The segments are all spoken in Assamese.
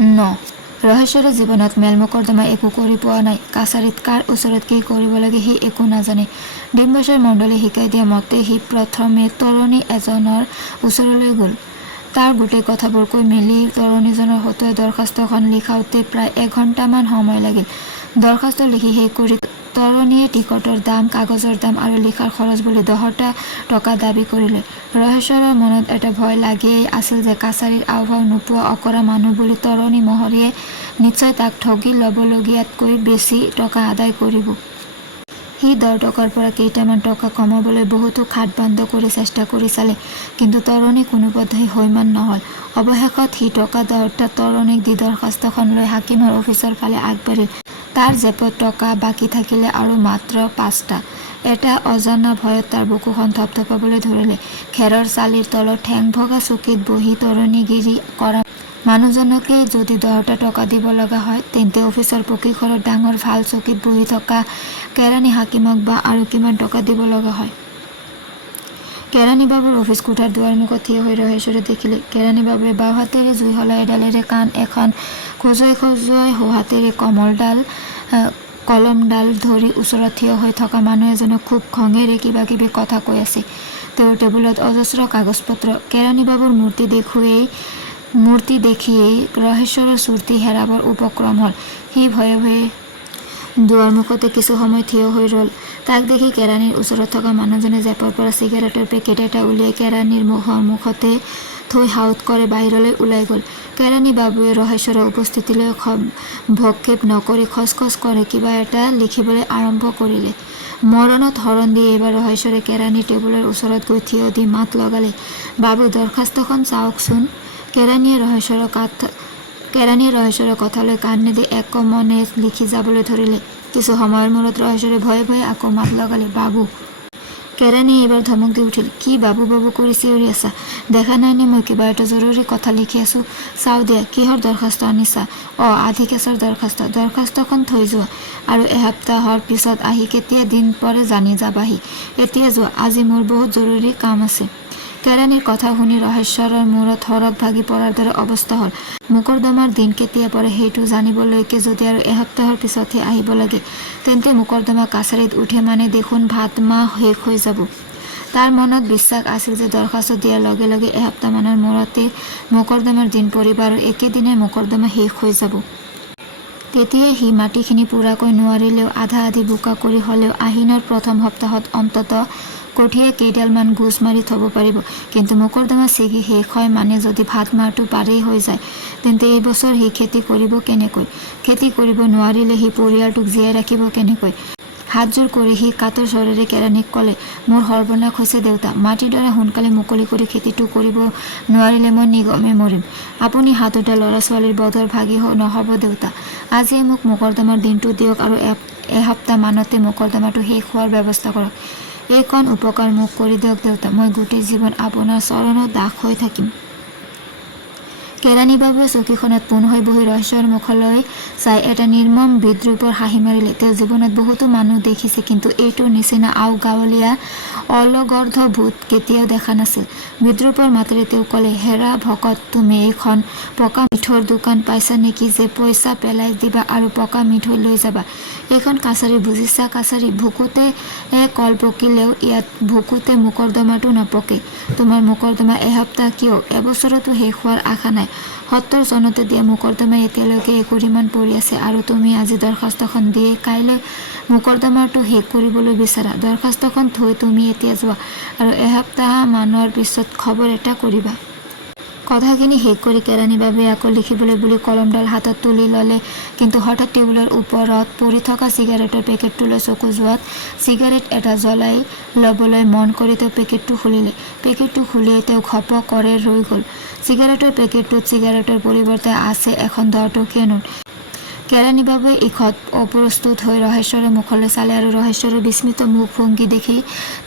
ন ৰহেশ্বৰৰ জীৱনত মেল মকৰ্দমা একো কৰি পোৱা নাই। কাছাৰীত কাৰ ওচৰত কি কৰিব লাগে সি একো নাজানে। ডিম্বাশয় মণ্ডলে শিকাই দিয়া মতে সি প্ৰথমে তৰণী এজনৰ ওচৰলৈ গ'ল। তাৰ গোটেই কথাবোৰ কৈ মেলি তৰণীজনৰ হতুৱাই দৰখাস্তখন লিখাওঁতে প্ৰায় 1 ঘণ্টামান সময় লাগিল। দৰখাস্ত লিখি শেষ কৰি তৰণীয়ে টিকটৰ দাম, কাগজৰ দাম আৰু লিখাৰ খৰচ বুলি 10টা টকা দাবী কৰিলে। ৰহেশ্বৰৰ মনত এটা ভয় লাগিয়েই আছিল যে কাছাৰীৰ আওভাও নোপোৱা অকৰা মানুহ বুলি তৰণী মহৰীয়ে নিশ্চয় তাক ঠগি ল'বলগীয়াতকৈ বেছি টকা আদায় কৰিব। সি 10 টকাৰ পৰা কেইটামান টকা কমাবলৈ বহুতো খাট বান্ধ কৰি চেষ্টা কৰি চালে, কিন্তু তৰণী কোনোপধ্যেই হৈমান নহ'ল। অৱশেষত সি টকা 10টা তৰণীক দি দৰখাস্তখন লৈ হাকিমৰ অফিচৰ ফালে আগবাঢ়িল। তাৰ জেপত টকা বাকী থাকিলে আৰু মাত্ৰ 5টা। এটা অজানা ভয়ত তাৰ বুকুখন থপথপাবলৈ ধৰিলে। খেৰৰ চালিৰ তলত ঠেং ভগা চকীত বহি তৰণীগিৰি কৰা মানুহজনকে যদি 10টা টকা দিব লগা হয়, তেন্তে অফিচৰ পকীঘৰত ডাঙৰ ভাল চকীত বহি থকা কেৰাণী হাকিমক বা আৰু কিমান টকা দিব লগা হয়। কেৰাণী বাবুৰ অফিচ কোঠাৰ দুৱাৰমুখত থিয় হৈ ৰহেশ্বৰে দেখিলে কেৰাণী বাবুৱে বাওঁ হাতেৰে জুইশলা এডালেৰে কাণ এখন খজুৱাই খজুৱাই সোঁ হাতেৰে কলমডাল ধৰি ওচৰত থিয় হৈ থকা মানুহ এজনক খুব খঙেৰে কিবা কিবি কথা কৈ আছে। তেওঁৰ টেবুলত অজস্ৰ কাগজ-পত্ৰ। কেৰাণী বাবুৰ মূৰ্তি দেখিয়েই ৰহেশ্বৰৰ চুৰ্তি হেৰাবৰ উপক্ৰম হ'ল। সি ভয়ে ভয়ে দুৱাৰমুখতে কিছু সময় থিয় হৈ ৰ'ল। তাক দেখি কেৰাণীৰ ওচৰত থকা মানুহজনে জেপৰ পৰা চিগাৰেটৰ পেকেট এটা উলিয়াই কেৰাণীৰ মুখতে থৈ হাউত কৰে বাহিৰলৈ ওলাই গ'ল। কেৰাণী বাবুৱে ৰহেশ্বৰৰ উপস্থিতিলৈ ভক্ষেপ নকৰি খচখচ কৰে কিবা এটা লিখিবলৈ আৰম্ভ কৰিলে। মৰণত হৰণ দি এইবাৰ ৰহেশ্বৰে কেৰাণীৰ টেবুলৰ ওচৰত গৈ থিয় দি মাত লগালে, বাবু দৰখাস্তখন চাওকচোন। কেৰাণীয়ে ৰহেশ্বৰৰ কথালৈ কাণ নিদি একমনে লিখি যাবলৈ ধৰিলে। কিছু সময়ৰ মূৰত ৰহেশ্বৰে ভয়ে ভয়ে আকৌ মাত লগালে, বাবু। কেৰাণীয়ে এইবাৰ ধমক দি উঠিল, কি বাবু বাবু কৰি চিঞৰি আছা? দেখা নাইনে মই কিবা এটা জৰুৰী কথা লিখি আছো? চাও দিয়া। কিহৰ দৰখাস্ত আনিছা? আধি কেছৰ দৰখাস্ত। দৰখাস্তখন থৈ যোৱা আৰু এসপ্তাহৰ পিছত আহি কেতিয়া দিন পৰে জানি যাবাহি। এতিয়া যোৱা, আজি মোৰ বহুত জৰুৰী কাম আছে। কেৰাণীৰ কথা শুনি ৰহেশ্বৰৰ মূৰত সৰগ ভাগি পৰাৰ দৰে অৱস্থা হ'ল। মোকৰ্দমাৰ দিন কেতিয়া পৰে সেইটো জানিবলৈকে যদি আৰু এসপ্তাহৰ পিছতহে আহিব লাগে, তেন্তে মোকৰ্দমা কাছাৰীত উঠে মানে দেখোন ভাত মাহ শেষ হৈ যাব। তাৰ মনত বিশ্বাস আছিল যে দৰখাস্ত দিয়াৰ লগে লগে এসপ্তাহমানৰ মূৰতে মোকৰ্দমাৰ দিন পৰিব আৰু একেদিনে মোকৰ্দমা শেষ হৈ যাব। তেতিয়াই সি মাটিখিনি পূৰাকৈ নোৱাৰিলেও আধা আধি বোকা কৰি হ'লেও আহিনৰ প্ৰথম সপ্তাহত অন্তত কঠীয়া কেইডালমান গোজ মাৰি থ'ব পাৰিব। কিন্তু মোকৰ্দমা ছিগি শেষ হয় মানে যদি ভাত মাহটো পাৰেই হৈ যায়, তেন্তে এই বছৰ সি খেতি কৰিব কেনেকৈ? খেতি কৰিব নোৱাৰিলে সি পৰিয়ালটোক জীয়াই ৰাখিব কেনেকৈ? হাতজোৰ কৰি সি কাতৰ স্বৰেৰে কেৰাণীক ক'লে, মোৰ সৰ্বনাশ হৈছে দেউতা। মাটিডৰা সোনকালে মুকলি কৰি খেতিটো কৰিব নোৱাৰিলে মই নিগমে মৰিম। আপুনি হাতোটা ল'ৰা ছোৱালীৰ বধৰ ভাগি নহ'ব দেউতা। আজিয়ে মোক মোকৰ্দমাৰ দিনটো দিয়ক আৰু এসপ্তাহ মানতে মোকৰ্দমাটো শেষ হোৱাৰ ব্যৱস্থা কৰক। এইকণ উপকাৰ মোক কৰি দিয়ক দেউতা। মই গোটেই জীৱন আপোনাৰ চৰণত দাস হৈ থাকিম। কেৰাণী বাবুৱে চকীখনত পোন হৈ বহি ৰহেশ্বৰৰ মুখলৈ চাই এটা নিৰ্মম বিদ্ৰূপৰ হাঁহি মাৰিলে। তেওঁ জীৱনত বহুতো মানুহ দেখিছে, কিন্তু এইটোৰ নিচিনা গাঁৱলীয়া অলগৰ্ধ ভূত কেতিয়াও দেখা নাছিল। বিদ্ৰূপৰ মাতেৰে তেওঁ ক'লে, হেৰা ভকত, তুমি এইখন পকা মিঠৈৰ দোকান পাইছা নেকি যে পইচা পেলাই দিবা আৰু পকা মিঠৈ লৈ যাবা? এইখন কাছাৰী বুজিছা? কাছাৰী। ভুকুতে কল পকিলেও ইয়াত ভুকুতে মোকৰ্দমাটো নপকে। তোমাৰ মোকৰ্দমা এসপ্তাহ কিয় এবছৰতো শেষ হোৱাৰ আশা নাই। 70 চনতে দিয়া মোকৰ্দমা এতিয়ালৈকে একুৰিমান পৰি আছে আৰু তুমি আজি দৰখাস্তখন দিয়ে কাইলৈ মোকৰ্দমাটো শেষ কৰিবলৈ বিচাৰা। দৰখাস্তখন থৈ তুমি এতিয়া যোৱা আৰু এসপ্তাহ মানৰ পিছত খবৰ এটা কৰিবা। কথাখিনি শেষ কৰি কেৰাণী বাবুৱে আকৌ লিখিবলৈ বুলি কলমডাল হাতত তুলি ল'লে, কিন্তু হঠাৎ টেবুলৰ ওপৰত পৰি থকা চিগাৰেটৰ পেকেটটোলৈ চকু যোৱাত চিগাৰেট এটা জ্বলাই ল'বলৈ মন কৰি তেওঁ পেকেটটো খুলিলে। পেকেটটো খুলিয়েই তেওঁ ঘপকৰে ৰৈ গ'ল। চিগাৰেটৰ পেকেটটোত চিগাৰেটৰ পৰিৱৰ্তে আছে এখন 10 টকীয়া নোট। কেৰাণী বাবুৱে ইখত অপ্ৰস্তুত হৈ ৰহেশ্বৰৰ মুখলৈ চালে আৰু ৰহেশ্বৰৰ বিস্মিত মুখ-ভংগী দেখি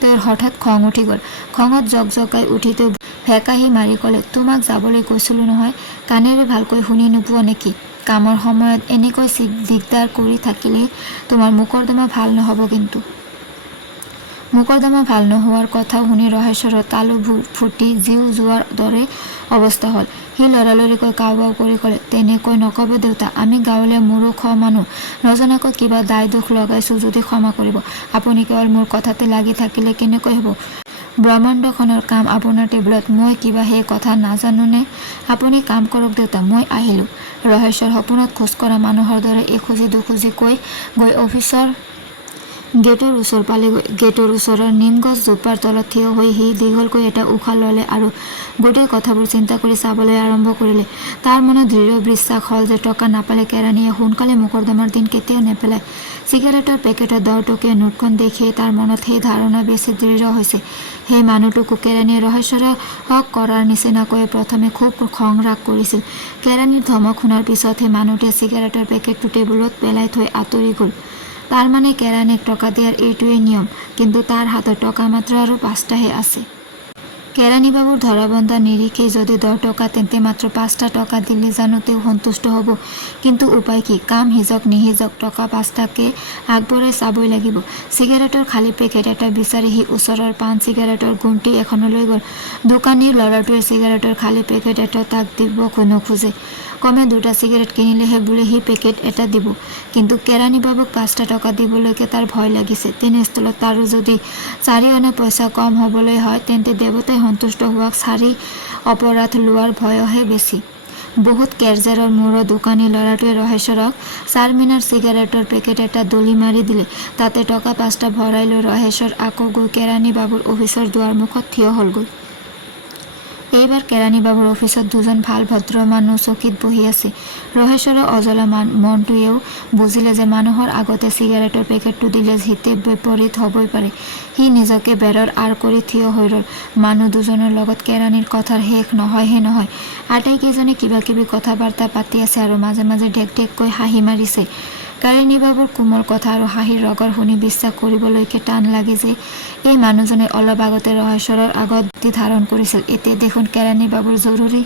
তেওঁৰ হঠাৎ খং উঠি গ'ল। খঙত জকজকাই উঠি তেওঁ ভেকাহি মাৰি ক'লে, তোমাক যাবলৈ কৈছিলোঁ নহয়, কাণেৰে ভালকৈ শুনি নোপোৱা নেকি? কামৰ সময়ত এনেকৈ দিগদাৰ কৰি থাকিলে তোমাৰ মোকৰ্দমা ভাল নহ'ব কিন্তু। মোকৰ্দমা ভাল নোহোৱাৰ কথা শুনি ৰহেশ্বৰৰ তালু ফুটি জীউ যোৱাৰ দৰে অৱস্থা হ'ল। সি লৰালৰিকৈ কাউ বাউ কৰি ক'লে, তেনেকৈ নক'ব দেউতা, আমি গাঁৱলীয়া মূৰ্খ মানুহ, নজনাকৈ কিবা দায় দুখ লগাইছোঁ যদি ক্ষমা কৰিব। আপুনি কেৱল মোৰ কথাতে লাগি থাকিলে কেনেকৈ হ'ব? ব্ৰহ্মাণ্ডখনৰ কাম আপোনাৰ টেবুলত, মই কিবা সেই কথা নাজানোনে? আপুনি কাম কৰক দেউতা, মই আহিলোঁ। ৰহেশ্বৰ সপোনত খোজ কৰা মানুহৰ দৰে এখোজি দুখোজিকৈ গৈ অফিচৰ গেটৰ ওচৰ পালেগৈ। গেটৰ ওচৰৰ নিমগছ জোপাৰ তলত থিয় হৈ সি দীঘলকৈ এটা উশাহ ল'লে আৰু গোটেই কথাবোৰ চিন্তা কৰি চাবলৈ আৰম্ভ কৰিলে। তাৰ মনত দৃঢ় বিশ্বাস হ'ল যে টকা নাপালে কেৰাণীয়ে সোনকালে মোকৰ্দমাৰ দিন কেতিয়াও নেপেলায়। চিগাৰেটৰ পেকেটৰ 10 টকীয়া নোটখন দেখিয়েই তাৰ মনত সেই ধাৰণা বেছি দৃঢ় হৈছে। সেই মানুহটোকো কেৰাণীয়ে ৰহেশ্বৰক কৰাৰ নিচিনাকৈ প্ৰথমে খুব খং ৰাগ কৰিছিল। কেৰাণীৰ ধমক শুনাৰ পিছত সেই মানুহটোৱে চিগাৰেটৰ পেকেটটো টেবুলত পেলাই থৈ আঁতৰি গ'ল। তাৰমানে কেৰাণীক টকা দিয়াৰ এইটোৱেই নিয়ম, কিন্তু তাৰ হাতত টকা মাত্ৰ আৰু 5টাহে আছে। কেৰাণীবাবুৰ ধৰাবন্ধা নিৰিখেই যদি 10 টকা, তেন্তে মাত্ৰ 5টা টকা দিলে জানো তেওঁ সন্তুষ্ট হ'ব? কিন্তু উপায় কি? কাম সিজক নিসিজক টকা 5টাকে আগবঢ়াই চাবই লাগিব। চিগাৰেটৰ খালী পেকেট এটা বিচাৰি সি ওচৰৰ পাণ চিগাৰেটৰ গুণ্টি এখনলৈ গ'ল। দোকানীৰ ল'ৰাটোৱে চিগাৰেটৰ খালী পেকেট এটা তাক দিব নোখোজে। কমে 2টা চিগাৰেট কিনিলেহে বোলে সি পেকেট এটা দিব। কিন্তু কেৰাণীবাবুক 5টা টকা দিবলৈকে তাৰ ভয় লাগিছে। তেনেস্থলত তাৰো যদি 4 অনা পইচা কম হ'বলৈ হয়, তেন্তে দেৱতাই সন্তুষ্ট হোৱাক চাৰি অপৰাধ লোৱাৰ ভয়হে বেছি। বহুত কেৰজেৰৰ মূৰৰ দোকানী ল'ৰাটোৱে ৰহেশ্বৰক চাৰমিনাৰ চিগাৰেটৰ পেকেট এটা দলি মাৰি দিলে। তাতে টকা 5টা ভৰাই লৈ ৰহেশ্বৰ আকৌ গৈ কেৰাণীবাবুৰ অফিচৰ দুৱাৰমুখত থিয় হ'লগৈ। এইবাৰ কেৰাণীবাবুৰ অফিচত 2জন ভাল ভদ্ৰ মানুহ চকীত বহি আছে। ৰহেশ্বৰৰ অজলা মনটোৱেও বুজিলে যে মানুহৰ আগতে চিগাৰেটৰ পেকেটটো দিলে হিতে বিপৰীত হ'বই পাৰে। সি নিজকে বেৰৰ আঁৰ কৰি থিয় হৈ ৰ'ল। মানুহ 2জনৰ লগত কেৰাণীৰ কথাৰ শেষ নহয়হে নহয়। আটাইকেইজনে কিবা কিবি কথা বাৰ্তা পাতি আছে আৰু মাজে মাজে ঢেক ঢেককৈ হাঁহি মাৰিছে। কেৰাণীবাবুৰ কোমল কথা আৰু হাঁহিৰ ৰগৰ শুনি বিশ্বাস কৰিবলৈকে টান লাগে যে এই মানুহজনে অলপ আগতে ৰহেশ্বৰৰ আগত ধাৰণ কৰিছিল। এতিয়া দেখোন কেৰাণীবাবুৰ জৰুৰী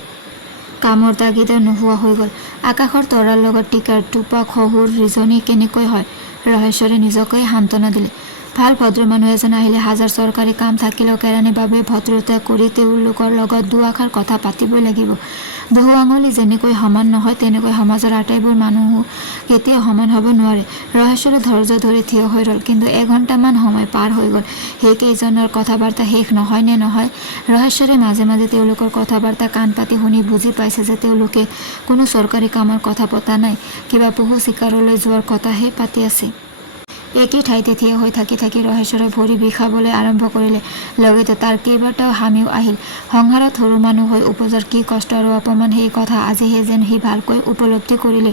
কামৰ তাগিদা নোহোৱা হৈ গ'ল। আকাশৰ তৰাৰ লগত টিকাৰ টোপা শহুৰ ৰিজনী কেনেকৈ হয়? ৰহেশ্বৰে নিজকে সান্তনা দিলে। ভাল ভদ্ৰ মানুহ এজন আহিলে হাজাৰ চৰকাৰী কাম থাকিলেও কেৰাণীবাবুৱে ভদ্ৰতা কৰি তেওঁলোকৰ লগত দুআষাৰ কথা পাতিবই লাগিব। দুহু আঙুলি যেনেকৈ সমান নহয়, তেনেকৈ সমাজৰ আটাইবোৰ মানুহো কেতিয়াও সমান হ'ব নোৱাৰে। ৰহেশ্বৰে ধৈৰ্য ধৰি থিয় হৈ ৰ'ল। কিন্তু 1 ঘণ্টামান সময় পাৰ হৈ গ'ল। সেইকেইজনৰ কথা বাৰ্তা শেষ নহয় নে নহয়? ৰহেশ্বৰে মাজে মাজে তেওঁলোকৰ কথা বাৰ্তা কাণ পাতি শুনি বুজি পাইছে যে তেওঁলোকে কোনো চৰকাৰী কামৰ কথা পতা নাই, কিবা পহু চিকাৰলৈ যোৱাৰ কথাহে পাতি আছে। একেই ঠাইতে থিয় হৈ থাকি থাকি ৰহেশ্বৰৰ ভৰি বিষাবলৈ আৰম্ভ কৰিলে। লগতে তাৰ কেইবাটাও হামিও আহিল। সংসাৰত সৰু মানুহ হৈ উপজাৰ কি কষ্ট আৰু অপমান, সেই কথা আজিহে যেন সি ভালকৈ উপলব্ধি কৰিলে।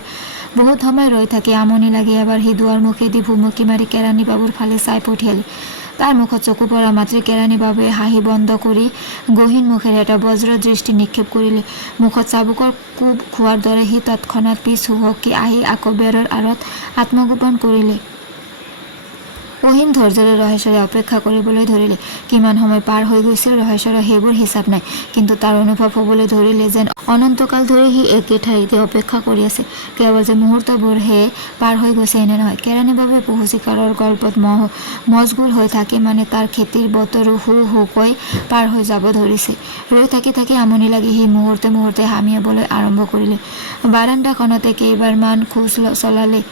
বহুত সময় ৰৈ থাকি আমনি লাগি এবাৰ সি দুৱাৰ মুখেদি ভুমুকি মাৰি কেৰাণীবাবুৰ ফালে চাই পঠিয়ালে। তাৰ মুখত চকু পৰা মাত্ৰে কেৰাণীবাবুৱে হাঁহি বন্ধ কৰি গহীন মুখেৰে এটা বজ্ৰ দৃষ্টি নিক্ষেপ কৰিলে। মুখত চাবুকৰ কোব খোৱাৰ দৰে সি তৎক্ষণাৎ পিছ হুহকি আহি আকৌ বেৰৰ আঁৰত আত্মগোপন কৰিলে। অসীম ধৈৰ্য্যৰে ৰহেশ্বৰে অপেক্ষা কৰিবলৈ ধৰিলে। কিমান সময় পাৰ হৈ গৈছিল ৰহেশ্বৰৰ সেইবোৰ হিচাপ নাই, কিন্তু তাৰ অনুভৱ হ'বলৈ ধৰিলে যেন অনন্তকাল ধৰি সি একে ঠাইতে অপেক্ষা কৰি আছে। কেৱল যে মুহূৰ্তবোৰহে পাৰ হৈ গৈছে এনে নহয়। কেৰাণীবাবুৱে পহু চিকাৰৰ গল্পত মচগুল হৈ থাকি মানে তাৰ খেতিৰ বতৰো হু হুকৈ পাৰ হৈ যাব ধৰিছে। ৰৈ থাকি থাকি আমনি লাগি সি মুহূৰ্তে মুহূৰ্তে হামিয়াবলৈ আৰম্ভ কৰিলে। বাৰাণ্ডাখনতে কেইবাৰমান খোজ চলালে।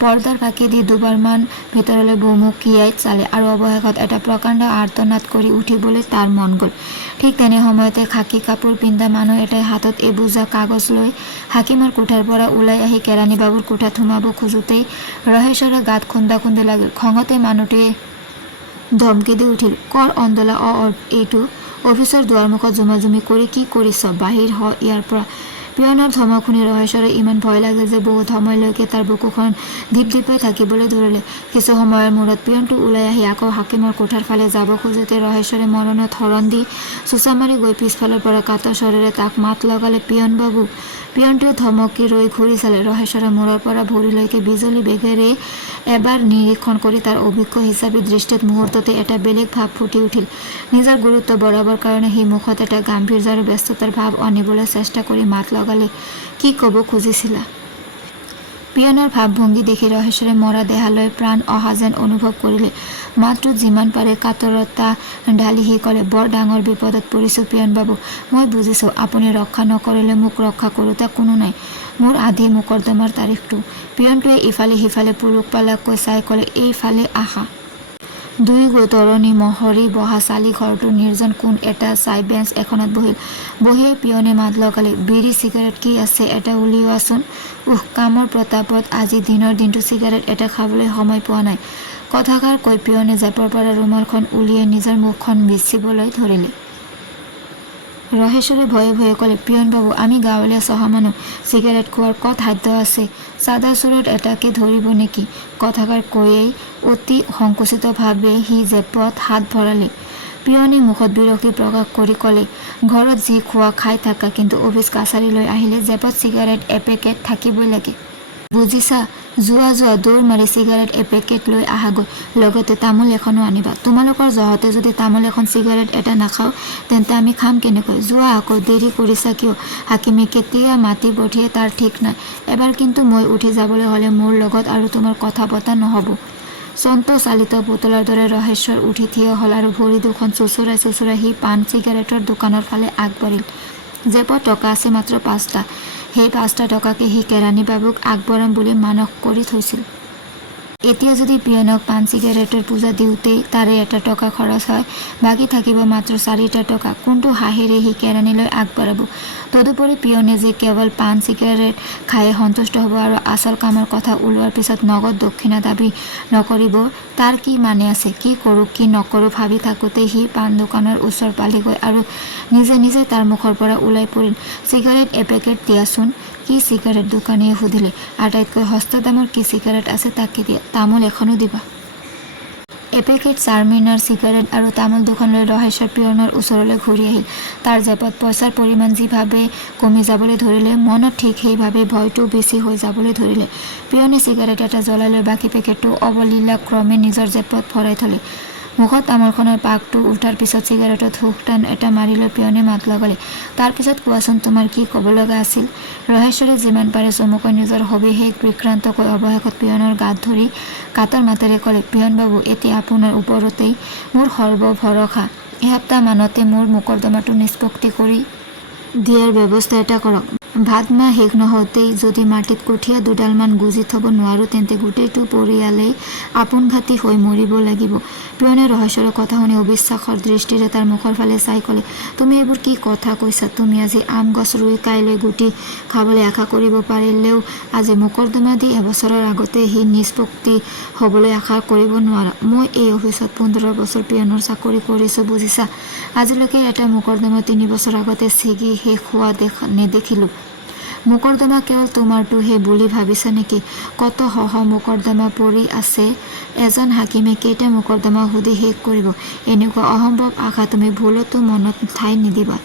পৰ্দাৰ ফাঁকেদি দুবাৰমান ভিতৰলৈ ভুমুকিয়াই চালে আৰু অৱশেষত এটা প্ৰকাণ্ড আৰ্তনাদ কৰি উঠিবলৈ তাৰ মন গ'ল। ঠিক তেনে সময়তে খাকী কাপোৰ পিন্ধা মানুহ এটাই হাতত এবোজা কাগজ লৈ হাকিমৰ কোঠাৰ পৰা ওলাই আহি কেৰাণীবাবুৰ কোঠাত সোমাব খোজোতেই ৰহেশ্বৰৰ গাত খুন্দা খুন্দি লাগিল। খঙতে মানুহটোৱে ধমকি দি উঠিল, কৰ অন্দলা এইটো? অফিচৰ দুৱাৰমুখত জুমাজুমি কৰি কি কৰিছ? বাহিৰ হ ইয়াৰ পৰা। পিয়নৰ ধমক শুনি ৰহেশ্বৰৰ ইমান ভয় লাগিল যে বহুত সময়লৈকে তাৰ বুকুখন ধিপধিপাই থাকিবলৈ ধৰিলে। কিছু সময়ৰ মূৰত পিয়নটো ওলাই আহি আকৌ হাকিমৰ কোঠাৰ ফালে যাব খোজোতে ৰহেশ্বৰে মৰণত হৰণ দি চোঁচা মাৰি গৈ পিছফালৰ পৰা কাতৰ স্বৰেৰে তাক মাত লগালে, পিয়ন বাবু। পিয়নটোৱে ধমকি ৰৈ ঘূৰি চালে। ৰহেশ্বৰৰ মূৰৰ পৰা ভৰিলৈকে বিজুলী বেগেৰে এবাৰ নিৰীক্ষণ কৰি তাৰ অভিজ্ঞ হিচাপী দৃষ্টিত মুহূৰ্ততে এটা বেলেগ ভাৱ ফুটি উঠিল। নিজৰ গুৰুত্ব বঢ়াবৰ কাৰণে সি মুখত এটা গাম্ভীৰ্য আৰু ব্যস্ততাৰ ভাৱ আনিবলৈ চেষ্টা কৰি মাত লগালে, কি ক'ব খুজিছিলা? পিয়নৰ ভাৱভংগী দেখি ৰহেশ্বৰে মৰা দেহালৈ প্ৰাণ অহা যেন অনুভৱ কৰিলে। মাতটোত যিমান পাৰে কাতৰতা ঢালি সি ক'লে, বৰ ডাঙৰ বিপদত পৰিছোঁ পিয়ন বাবু। মই বুজিছোঁ আপুনি ৰক্ষা নকৰিলে মোক ৰক্ষা কৰোঁতা কোনো নাই। মোৰ আধি মোকৰ্দমাৰ তাৰিখটো। পিয়নটোৱে ইফালে সিফালে পুলুক পালাককৈ চাই ক'লে, এইফালে আহা। দুই তৰণী মহৰি বহা চালি ঘৰটোৰ নিৰ্জন কোণ এটা চাই বেঞ্চ এখনত বহিয়েই পিয়নে মাত লগালে, বিড়ি চিগাৰেট কি আছে এটা উলিওৱাচোন। কামৰ প্ৰতাপত আজি দিনৰ দিনটো চিগাৰেট এটা খাবলৈ সময় পোৱা নাই। কথাষাৰ কৈ পিয়নে জেপৰ পৰা ৰুমালখন উলিয়াই নিজৰ মুখখন বিচিবলৈ ধৰিলে। ৰহেশ্বৰে ভয়ে ভয়ে ক'লে, পিয়ন বাবু আমি গাঁৱলীয়া চহা মানুহ, চিগাৰেট খোৱাৰ ক'ত সাধ্য আছে। চাদা চোৰত এটাকে ধৰিব নেকি। কথাষাৰ কৈয়েই অতি সংকুচিতভাৱে সি জেপত হাত ভৰালে। পিয়নে মুখত বিৰক্তি প্ৰকাশ কৰি ক'লে, ঘৰত যি খোৱা খাই থাকা, কিন্তু অফিচ কাছাৰীলৈ আহিলে জেপত চিগাৰেট এপেকেট থাকিবই লাগে। বুজিছা। যোৱা দৌৰ মাৰি চিগাৰেট এপেকেট লৈ আহাগৈ, লগতে তামোল এখনো আনিবা। তোমালোকৰ জহতে যদি তামোল এখন চিগাৰেট এটা নাখাওঁ তেন্তে আমি খাম কেনেকৈ। যোৱা আকৌ দেৰি কৰিছা কিয়। হাকিমে কেতিয়া মাতি পঠিয়াই তাৰ ঠিক নাই। এবাৰ কিন্তু মই উঠি যাবলৈ হ'লে মোৰ লগত আৰু তোমাৰ কথা পতা নহ'ব। চন্ত চালিত পুতলাৰ দৰে ৰহেশ্বৰ উঠি থিয় হ'ল আৰু ভৰি দুখন চোঁচৰাই সি পাণ চিগাৰেটৰ দোকানৰ ফালে আগবাঢ়িল। জেপত টকা আছে মাত্ৰ 5টা। সেই 5টা টকাকে সি কেৰাণী বাবুক আগবঢ়াম বুলি মানস কৰি থৈছিল। এতিয়া যদি পিয়নক পাণ চিগাৰেটৰ পূজা দিওঁতেই তাৰে এটা টকা খৰচ হয়, বাকী থাকিব মাত্ৰ 4টা টকা। কোনটো হাঁহিৰে সি কেৰাণীলৈ আগবাঢ়াব। তদুপৰি পিয়নে যে কেৱল পাণ চিগাৰেট খায়ে সন্তুষ্ট হ'ব আৰু আচল কামৰ কথা ওলোৱাৰ পিছত নগদ দক্ষিণা দাবী নকৰিব, তাৰ কি মানে আছে। কি কৰোঁ কি নকৰোঁ ভাবি থাকোঁতেই সি পাণ দোকানৰ ওচৰ পালেগৈ আৰু নিজে তাৰ মুখৰ পৰা ওলাই পৰিল, চিগাৰেট এপেকেট দিয়াচোন। কি চিগাৰেট, দোকানীয়ে সুধিলে। আটাইতকৈ সস্তা দামৰ কি চিগাৰেট আছে তাকে দিয়া। তামোল এখনো দিবা। এপেকেট চাৰমিনাৰ চিগাৰেট আৰু তামোল দুখনলৈ ৰহেশ্বৰ পিয়নৰ ওচৰলৈ ঘূৰি আহিল। তাৰ জেপত পইচাৰ পৰিমাণ যিভাৱে কমি যাবলৈ ধৰিলে, মনত ঠিক সেইভাৱে ভয়টো বেছি হৈ যাবলৈ ধৰিলে। পিয়নে চিগাৰেট এটা জ্বলাই লৈ বাকী পেকেটটো অৱলীলাক্ৰমে নিজৰ জেপত ভৰাই থলে। মুখত তামোলখনৰ পাকটো উঠাৰ পিছত চিগাৰেটত হুক টান এটা মাৰি লৈ পিয়নে মাত লগালে, তাৰপিছত কোৱাচোন তোমাৰ কি ক'ব লগা আছিল। ৰহেশ্বৰে যিমান পাৰে চমুকৈ নিজৰ সবিশেষ বিক্ৰান্তকৈ অৱশেষত পিয়নৰ গাত ধৰি কাতৰ মাতেৰে ক'লে, পিয়ন বাবু এতিয়া আপোনাৰ ওপৰতেই মোৰ সৰ্ব ভৰসা। এসপ্তাহ মানতে মোৰ মোকৰ্দমাটো নিষ্পত্তি কৰি দিয়াৰ ব্যৱস্থা এটা কৰক। ভাত মাহ শেষ নহওঁতেই যদি মাটিত কঠীয়া দুডালমান গুজি থ'ব নোৱাৰোঁ তেন্তে গোটেইটো পৰিয়ালেই আপোনঘাতী হৈ মৰিব লাগিব। পিয়নে ৰহেশ্বৰৰ কথা শুনি অবিশ্বাসৰ দৃষ্টিৰে তাৰ মুখৰ ফালে চাই ক'লে, তুমি এইবোৰ কি কথা কৈছা। তুমি আজি আম গছ ৰুই কাইলৈ গুটি খাবলৈ আশা কৰিব পাৰিলেও আজি মোকৰ্দমা দি এবছৰৰ আগতে সি নিষ্পত্তি হ'বলৈ আশা কৰিব নোৱাৰা। মই এই অফিচত 15 বছৰ পিয়নৰ চাকৰি কৰিছোঁ বুজিছা। আজিলৈকে এটা মোকৰ্দমা 3 বছৰ আগতে ছিগি শেষ হোৱা নেদেখিলোঁ। মোকৰ্দমা কেৱল তোমাৰটোহে বুলি ভাবিছা নেকি। কত মোকৰ্দমা পৰি আছে। এজন হাকিমে কেইটা মোকৰ্দমা সুধি শেষ কৰিব। এনেকুৱা অসম্ভৱ আশা তুমি ভুলতো মনত ঠাই নিদিবা।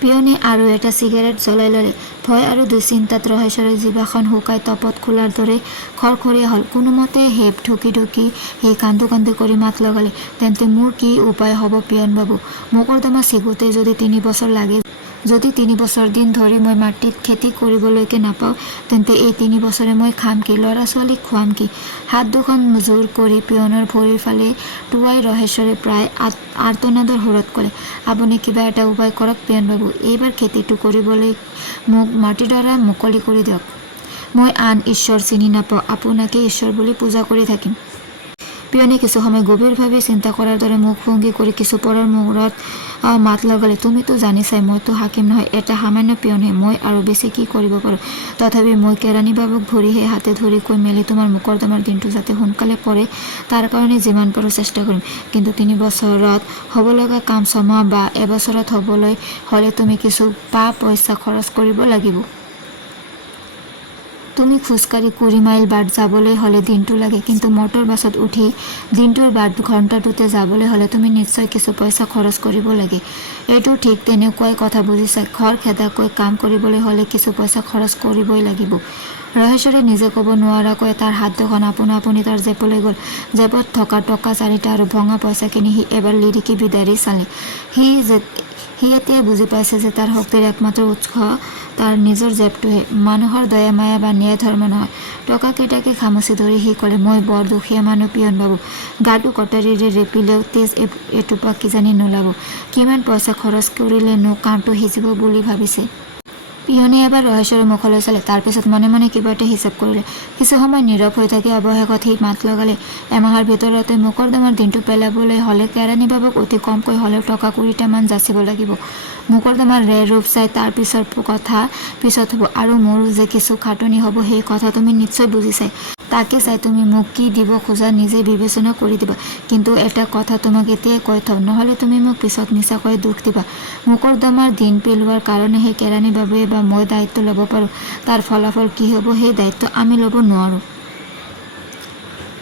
পিয়নে আৰু এটা চিগাৰেট জ্বলাই ল'লে। ভয় আৰু দুশ্চিন্তাত ৰহেশ্বৰৰ জিভাখন শুকাই তপত খোলাৰ দৰে খৰখৰীয়া হ'ল। কোনোমতে হেপ ঢুকি সি কান্দো কৰি মাত লগালে, তেন্তে মোৰ কি উপায় হ'ব পিয়ন বাবু। মোকৰ্দমা ছিগোতেই যদি 3 বছৰ লাগে, যদি 3 বছৰ দিন ধৰি মই মাটিত খেতি কৰিবলৈকে নাপাওঁ, তেন্তে এই 3 বছৰে মই খাম কি, ল'ৰা ছোৱালীক খুৱাম কি। হাত দুখন জোৰ কৰি পিয়নৰ ভৰিৰ ফালে টোৱাই ৰহেশ্বৰে প্ৰায় আৰ্তনাদৰ সুৰত ক'লে, আপুনি কিবা এটা উপায় কৰক পিয়ন বাবু। এইবাৰ খেতিটো কৰিবলৈ মোক মাটিডৰা মুকলি কৰি দিয়ক। মই আন ঈশ্বৰ চিনি নাপাওঁ, আপোনাকে ঈশ্বৰ বুলি পূজা কৰি থাকিম। পিয়নে কিছু সময় গভীৰভাৱে চিন্তা কৰাৰ দৰে মুখ ভংগী কৰি কিছু পৰৰ মূৰত মাত লগালে, তুমিতো জানিছাই মইতো হাকিম নহয়, এটা সামান্য পিয়নহে। মই আৰু বেছি কি কৰিব পাৰোঁ। তথাপি মই কেৰাণী বাবুক ভৰিহে হাতে ধৰি কৈ মেলি তোমাৰ মোকৰ্দমাৰ দিনটো যাতে সোনকালে পৰে তাৰ কাৰণে যিমান পাৰোঁ চেষ্টা কৰিম। কিন্তু 3 বছৰত হ'ব লগা কাম 6 মাহ বা এবছৰত হ'বলৈ হ'লে তুমি কিছু পইচা খৰচ কৰিব লাগিব। তুমি খোজকাঢ়ি 20 মাইল বাট যাবলৈ হ'লে দিনটো লাগে, কিন্তু মটৰ বাছত উঠি দিনটোৰ বাট ঘণ্টাটোতে যাবলৈ হ'লে তুমি নিশ্চয় কিছু পইচা খৰচ কৰিব লাগে। এইটো ঠিক তেনেকুৱাই কথা বুজিছা। ঘৰ খেদাকৈ কাম কৰিবলৈ হ'লে কিছু পইচা খৰচ কৰিবই লাগিব। ৰহেশ্বৰে নিজে ক'ব নোৱাৰাকৈ তাৰ হাত দুখন আপোনা-আপুনি তাৰ জেপলৈ গ'ল। জেপত থকা টকা 4টা আৰু ভঙা পইচাখিনি সি এবাৰ লিৰিকি বিদাৰি চালে। সি এতিয়া বুজি পাইছে যে তাৰ শক্তিৰ একমাত্ৰ উৎস তাৰ নিজৰ জেপটোহে, মানুহৰ দয়া মায়া বা ন্যায় ধৰ্ম নহয়। টকাকেইটাকে খামুচি ধৰি সি ক'লে, মই বৰ দুখীয়া মানুহ পিয়ন বাবু। গাটো কটাৰীৰে ৰেপিলেও তেজ এটোপা কিজানি নোলাব। কিমান পইচা খৰচ কৰিলেনো কাণটো সিজিব বুলি ভাবিছে। পিয়নে এবাৰ ৰহেশ্বৰৰ মুখলৈ চালে, তাৰপিছত মনে মনে কিবা এটা হিচাপ কৰিলে। কিছু সময় নীৰৱ হৈ থাকি অৱশেষত সি মাত লগালে, এমাহৰ ভিতৰতে মোকৰ্দমাৰ দিনটো পেলাবলৈ হ'লে কেৰাণী বাবুক অতি কমকৈ হ'লেও টকা 20টামান যাচিব লাগিব। মোকৰ্দমাৰ ৰূপ চাই তাৰ পিছৰ কথা পিছত হ'ব, আৰু মোৰো যে কিছু খাটনি হ'ব সেই কথা তুমি নিশ্চয় বুজিছাই। তাকে চাই তুমি মোক কি দিব খোজা নিজে বিবেচনা কৰি দিবা। কিন্তু এটা কথা তোমাক এতিয়াই কৈ থওঁ, নহ'লে তুমি মোক পিছত মিছাকৈ দুখ দিবা। মোকৰ্দমাৰ দিন পেলোৱাৰ কাৰণে সেই কেৰাণী বাবুৱে বা মই দায়িত্ব ল'ব পাৰোঁ, তাৰ ফলাফল কি হ'ব সেই দায়িত্ব আমি ল'ব নোৱাৰোঁ।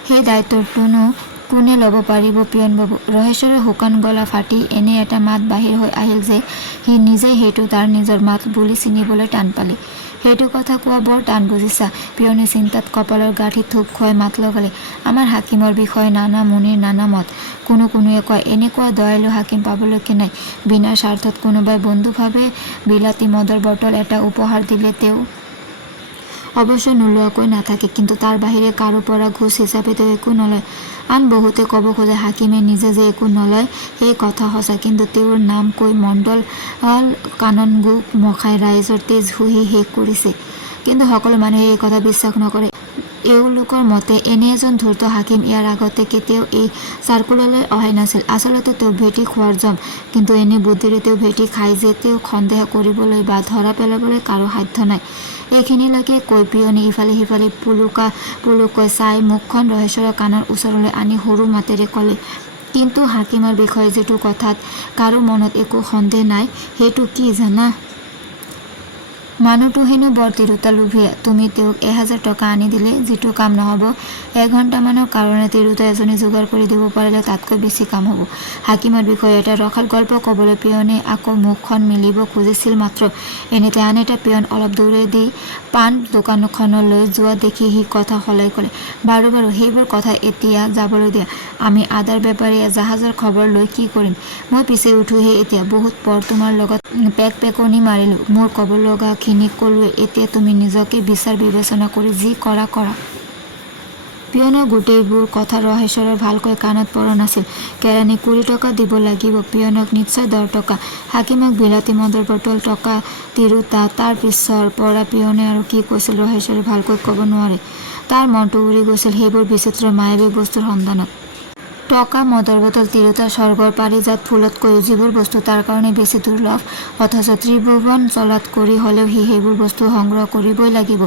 সেই দায়িত্বটোনো কোনে ল'ব পাৰিব পিয়ন বাবু? ৰহেশ্বৰৰ শুকান গলা ফাটি এনে এটা মাত বাহিৰ হৈ আহিল যে সি নিজেই সেইটো তাৰ নিজৰ মাত বুলি চিনিবলৈ টান পালে। সেইটো কথা কোৱা বৰ টান বুজিছা। পিয়নে চিন্তাত কপালৰ গাঁঠি থোপ খুৱাই মাত লগালে, আমাৰ হাকিমৰ বিষয়ে নানা মুনিৰ নানা মত। কোনোৱে কয় এনেকুৱা দয়ালু হাকিম পাবলৈকে নাই। বিনা স্বাৰ্থত কোনোবাই বন্ধুভাৱে বিলাতী মদৰ বটল এটা উপহাৰ দিলে তেওঁ অৱশ্যে নোলোৱাকৈ নাথাকে, কিন্তু তাৰ বাহিৰে কাৰো পৰা ঘোচ হিচাপে তেওঁ একো নলয়। আন বহুতে ক'ব খোজে হাকিমে নিজে যে একো নলয় সেই কথা সঁচা, কিন্তু তেওঁৰ নাম কৈ মণ্ডল কাননগো মখাই ৰাইজৰ তেজ শুহি শেষ কৰিছে। কিন্তু সকলো মানুহে এই কথা বিশ্বাস নকৰে। এওঁলোকৰ মতে এনে এজন ধূৰ্ত হাকিম ইয়াৰ আগতে কেতিয়াও এই চাৰ্কুললৈ অহাই নাছিল। আচলতে তেওঁ ভেটি খোৱাৰ জম, কিন্তু এনে বুদ্ধিৰে তেওঁ ভেটি খাই যে তেওঁক সন্দেহ কৰিবলৈ বা ধৰা পেলাবলৈ কাৰো সাধ্য নাই। এইখিনিলৈকে কৈ পিয়নে ইফালে সিফালে পুলুকৈ চাই মুখখন ৰহেশ্বৰৰ কাণৰ ওচৰলৈ আনি সৰু মাতেৰে ক'লে, কিন্তু হাকিমৰ বিষয়ে যিটো কথাত কাৰো মনত একো সন্দেহ নাই সেইটো কি জানা? মানুহটো হেনো বৰ তিৰোতা লোভীয়া। তুমি তেওঁক 1000 টকা আনি দিলে যিটো কাম নহ'ব, 1 ঘণ্টামানৰ কাৰণে তিৰোতা এজনী যোগাৰ কৰি দিব পাৰিলে তাতকৈ বেছি কাম হ'ব। হাকিমৰ বিষয়ে এটা ৰসাল গল্প ক'বলৈ পিয়নে আকৌ মুখখন মেলিব খুজিছিল মাত্ৰ এনেতে আন এটা পিয়ন অলপ দূৰেদি পাণ দোকানখনলৈ যোৱা দেখি সি কথা সলাই ক'লে, বাৰু সেইবোৰ কথা এতিয়া যাবলৈ দিয়া। আমি আদাৰ বেপাৰীয়ে জাহাজৰ খবৰ লৈ কি কৰিম? মই পিছে উঠোহে এতিয়া। বহুত পৰ তোমাৰ লগত পেকনি মাৰিলোঁ, মোৰ ক'ব লগা খিনি ক'লোৱে। এতিয়া তুমি নিজকে বিচাৰ বিবেচনা কৰি যি কৰা কৰা। পিয়নৰ গোটেইবোৰ কথা ৰহেশ্বৰৰ ভালকৈ কাণত পৰা নাছিল। কেৰাণী 20 টকা দিব লাগিব, পিয়নক নিশ্চয় 10 টকা, হাকিমক বিলাতী মদৰ বটল, টকা তিৰোতা। তাৰ পিছৰ পৰা পিয়নে আৰু কি কৈছিল ৰহেশ্বৰে ভালকৈ ক'ব নোৱাৰে। তাৰ মনটো উৰি গৈছিল সেইবোৰ বিচিত্ৰ মায়াবী বস্তুৰ সন্ধানত। টকা, মদৰ বটল, তিৰোতা, স্বৰ্গৰ পাৰিজাত ফুলতকৈও যিবোৰ বস্তু তাৰ কাৰণে বেছি দুৰ্লভ, অথচ ত্ৰিভুৱন চলাত কৰি হ'লেও সি সেইবোৰ বস্তু সংগ্ৰহ কৰিবই লাগিব।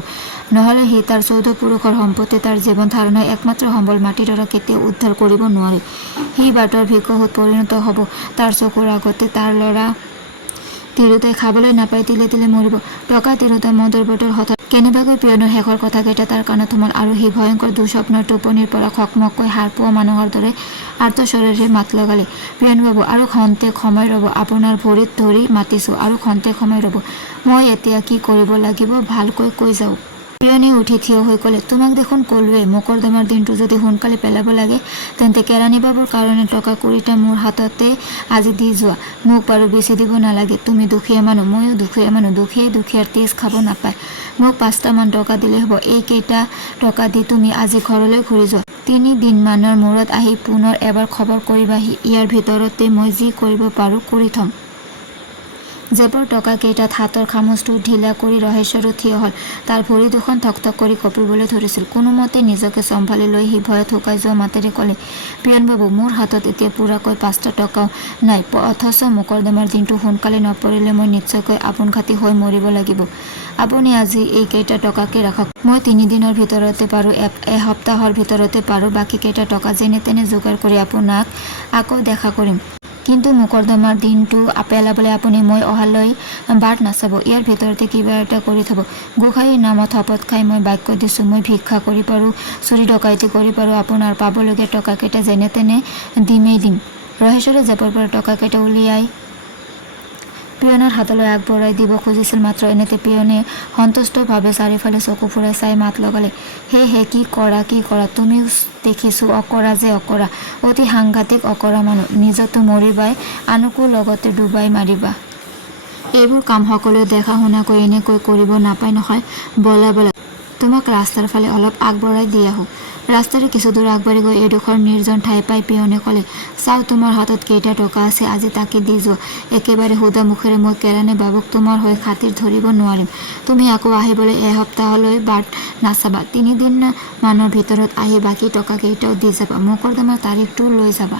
নহ'লে সি তাৰ 14 পুৰুষৰ সম্পত্তি, তাৰ জীৱন ধাৰণৰ একমাত্ৰ সম্বল মাটিৰ দ্বাৰা কেতিয়াও উদ্ধাৰ কৰিব নোৱাৰে। সি বাটৰ ভিকহত পৰিণত হ'ব। তাৰ চকুৰ আগতে তাৰ ল'ৰা তিৰোতাই খাবলৈ নাপাই তিলে তিলে মৰিব। টকা, তিৰোতা, মদৰ বটল। হঠাৎ কেনেবাকৈ পিয়নৰ শেষৰ কথাকেইটা তাৰ কাণত সোমাল আৰু সি ভয়ংকৰ দুঃস্বপ্নৰ টোপনিৰ পৰা খকমককৈ সাৰ পোৱা মানুহৰ দৰে আৰ্তস্বৰেৰে মাত লগালে, পিয়ন বাবু আৰু ক্ষন্তেক সময় ৰ'ব, আপোনাৰ ভৰিত ধৰি মাতিছোঁ আৰু ক্ষন্তেক সময় ৰ'ব। মই এতিয়া কি কৰিব লাগিব ভালকৈ কৈ যাওক। পিয়নে উঠি থিয় হৈ ক'লে, তোমাক দেখোন ক'লোৱে মোকৰ্দমাৰ দিনটো যদি সোনকালে পেলাব লাগে তেন্তে কেৰাণীবাবুৰ কাৰণে টকা 20টা মোৰ হাততে আজি দি যোৱা। মোক বাৰু বেছি দিব নালাগে। তুমি দুখীয়া মানুহ, ময়ো দুখীয়া মানুহ, দুখীয়াই দুখীয়াৰ তেজ খাব নাপায়। মোক 5টামান টকা দিলে হ'ব। এইকেইটা টকা দি তুমি আজি ঘৰলৈ ঘূৰি যোৱা। 3 দিনমানৰ মূৰত আহি পুনৰ এবাৰ খবৰ কৰিবাহি। ইয়াৰ ভিতৰতে মই যি কৰিব পাৰোঁ কৰি থ'ম। জেপৰ টকাকেইটাত হাতৰ খামুচটো ঢিলা কৰি ৰহেশ্বৰো থিয় হ'ল। তাৰ ভৰি দুখন থকথক কৰি কঁপিবলৈ ধৰিছিল। কোনোমতে নিজকে চম্ভালি লৈ সি ভয়ত শুকাই যোৱা মাতেৰে ক'লে, পিয়ন বাবু, মোৰ হাতত এতিয়া পূৰাকৈ 5টা টকাও নাই, অথচ মোকৰ্দমাৰ দিনটো সোনকালে নপৰিলে মই নিশ্চয়কৈ আপোনঘাতী হৈ মৰিব লাগিব। আপুনি আজি এইকেইটা টকাকে ৰাখক। মই 3 দিনৰ ভিতৰতে পাৰোঁ, এসপ্তাহৰ ভিতৰতে পাৰোঁ, বাকীকেইটা টকা যেনে তেনে যোগাৰ কৰি আপোনাক আকৌ দেখা কৰিম। কিন্তু মোকৰ্দমাৰ দিনটো পেলাবলৈ আপুনি মই অহালৈ বাট নাচাব। ইয়াৰ ভিতৰতে কিবা এটা কৰি থ'ব। গোসাঁইৰ নামত শপত খাই মই বাক্য দিছোঁ, মই ভিক্ষা কৰি পাৰোঁ, চুৰি ডকাইতি কৰি পাৰোঁ, আপোনাৰ পাবলগীয়া টকাকেইটা যেনে তেনে দিম। ৰহেশ্বৰে জেপৰ পৰা টকাকেইটা উলিয়াই পিয়নৰ হাতলৈ আগবঢ়াই দিব খুজিছিল, মাত্ৰ এনেতে পিয়নে সন্তুষ্টভাৱে চাৰিওফালে চকু ফুৰাই চাই মাত লগালে, হে কি কৰা, তুমিও দেখিছো অকৰা যে অকৰা, অতি সাংঘাতিক অকৰা মানুহ, নিজতো মৰিবাই, আনকো লগতে ডুবাই মাৰিবা। এইবোৰ কাম সকলোৱে দেখা শুনাকৈ এনেকৈ কৰিব নাপায় নহয়। বলা তোমাক ৰাস্তাৰ ফালে অলপ আগবঢ়াই দি আহোঁ। ৰাস্তাৰে কিছু দূৰ আগবাঢ়ি গৈ এডোখৰ নিৰ্জন ঠাই পাই পিয়নে ক'লে, চাও তোমাৰ হাতত কেইটা টকা আছে, আজি তাকে দি যোৱা। একেবাৰে সুদা মুখেৰে মই কেৰাণী বাবুক তোমাৰ হৈ খাতিৰ ধৰিব নোৱাৰিম। তুমি আকৌ আহিবলৈ এসপ্তাহলৈ বাট নাচাবা, 3 দিন মানৰ ভিতৰত আহি বাকী টকা কেইটাও দি যাবা, মোকৰ্দমাৰ তাৰিখটোও লৈ যাবা।